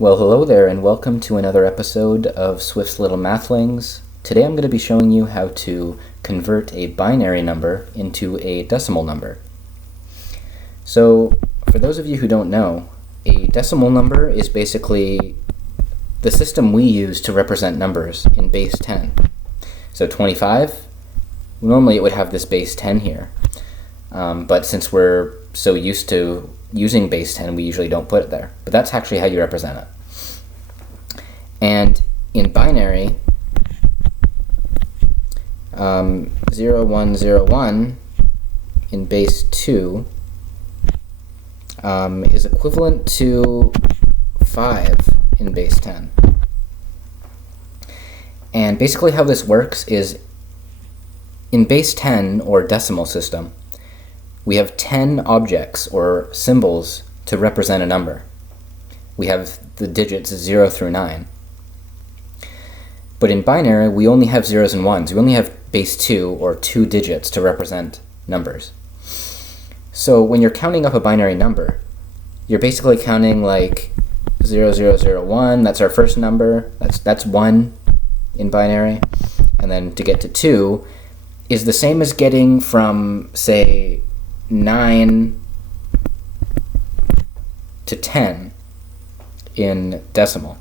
Well, hello there, and welcome to another episode of Swift's Little Mathlings. Today I'm going to be showing you how to convert a binary number into a decimal number. So, for those of you who don't know, a decimal number is basically the system we use to represent numbers in base 10. So 25, normally it would have this base 10 here, but since we're so used to using base 10, we usually don't put it there. But that's actually how you represent it. And in binary, 0, 1, 0, 1 in base 2 is equivalent to 5 in base 10. And basically how this works is in base 10, or decimal system, we have 10 objects or symbols to represent a number. We have the digits 0 through 9. But in binary, we only have zeros and ones. We only have base 2, or 2 digits, to represent numbers. So when you're counting up a binary number, you're basically counting like 0, 0, 0, 1. That's our first number. That's 1 in binary. And then to get to 2 is the same as getting from, say, 9 to 10 in decimal.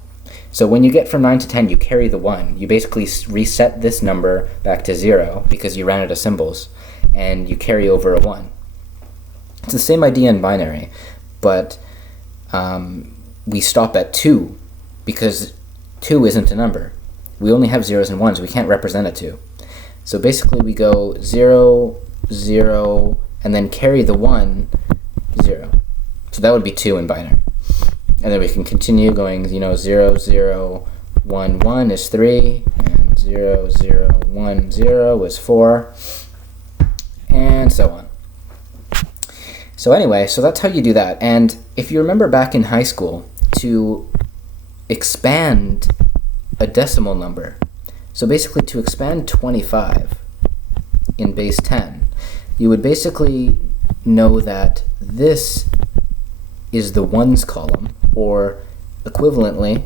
So when you get from 9 to 10, you carry the 1. You basically reset this number back to 0 because you ran out of symbols, and you carry over a 1. It's the same idea in binary, but we stop at 2 because 2 isn't a number. We only have zeros and ones. We can't represent a 2. So basically we go 0, 0, and then carry the 1, 0. So that would be 2 in binary. And then we can continue going, 0, 0, 1, 1 is 3, and 0, 0, 1, 0 is 4, and so on. So anyway, so that's how you do that. And if you remember back in high school, to expand a decimal number, so basically to expand 25 in base 10, you would basically know that this is the ones column, or equivalently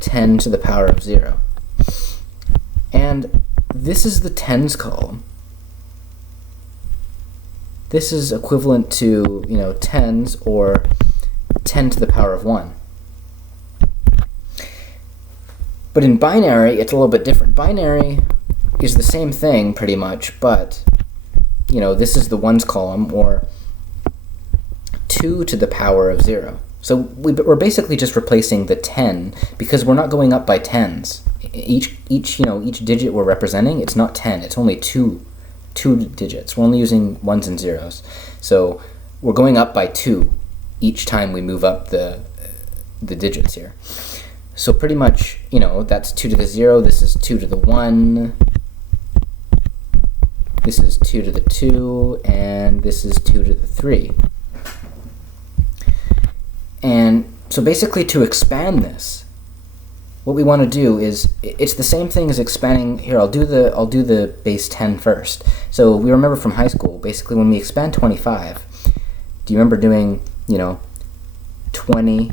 10 to the power of 0. And this is the tens column. This is equivalent to, tens, or 10 to the power of 1. But in binary, it's a little bit different. Binary is the same thing, pretty much, but, this is the ones column, or 2 to the power of 0. So we're basically just replacing the 10, because we're not going up by tens. Each digit we're representing, it's not 10, it's only two digits. We're only using ones and zeros. So we're going up by 2 each time we move up the digits here. So pretty much, that's 2 to the 0, this is 2 to the 1, this is 2 to the 2, and this is 2 to the 3. And so basically to expand this, what we want to do is, it's the same thing as expanding. Here, I'll do the base 10 first. So we remember from high school, basically when we expand 25, do you remember doing, 20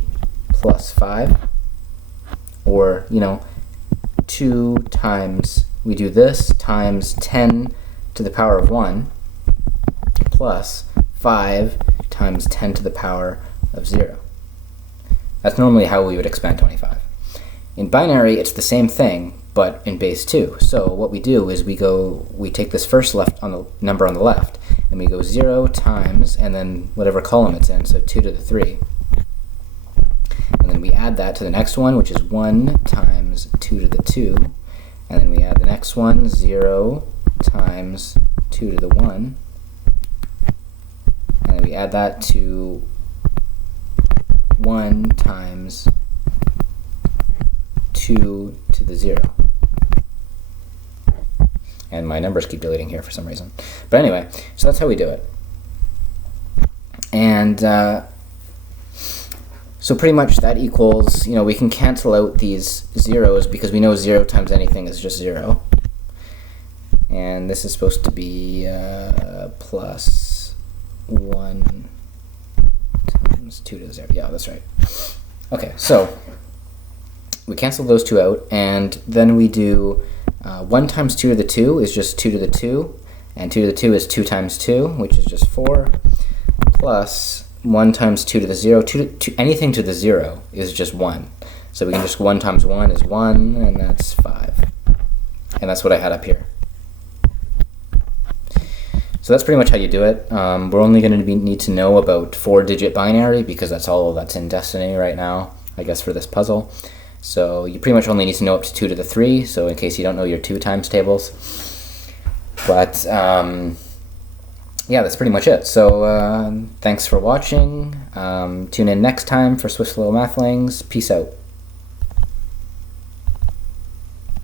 plus 5? Or, 2 times, we do this, times 10 to the power of 1, plus 5 times 10 to the power of 0. That's normally how we would expand 25. In binary, it's the same thing, but in base 2. So what we do is we take this first number on the left, and we go 0 times, and then whatever column it's in, so 2 to the 3. And then we add that to the next one, which is 1 times 2 to the 2. And then we add the next one, 0 times 2 to the 1. And then we add that to 1 times 2 to the 0. And my numbers keep deleting here for some reason. But anyway, so that's how we do it. And so pretty much that equals, we can cancel out these zeros because we know 0 times anything is just 0. And this is supposed to be plus 1 times 2 to the 0. Yeah, that's right. Okay, so we cancel those two out, and then we do 1 times 2 to the 2 is just 2 to the 2, and 2 to the 2 is 2 times 2, which is just 4, plus 1 times 2 to the 0. Anything to the 0 is just 1. So we can just 1 times 1 is 1, and that's 5. And that's what I had up here. So that's pretty much how you do it. We're only going to need to know about 4-digit binary because that's all that's in Destiny right now, I guess, for this puzzle. So you pretty much only need to know up to 2 to the 3, so in case you don't know your 2 times tables. But yeah, that's pretty much it. So thanks for watching. Tune in next time for Swiss Little Mathlings. Peace out.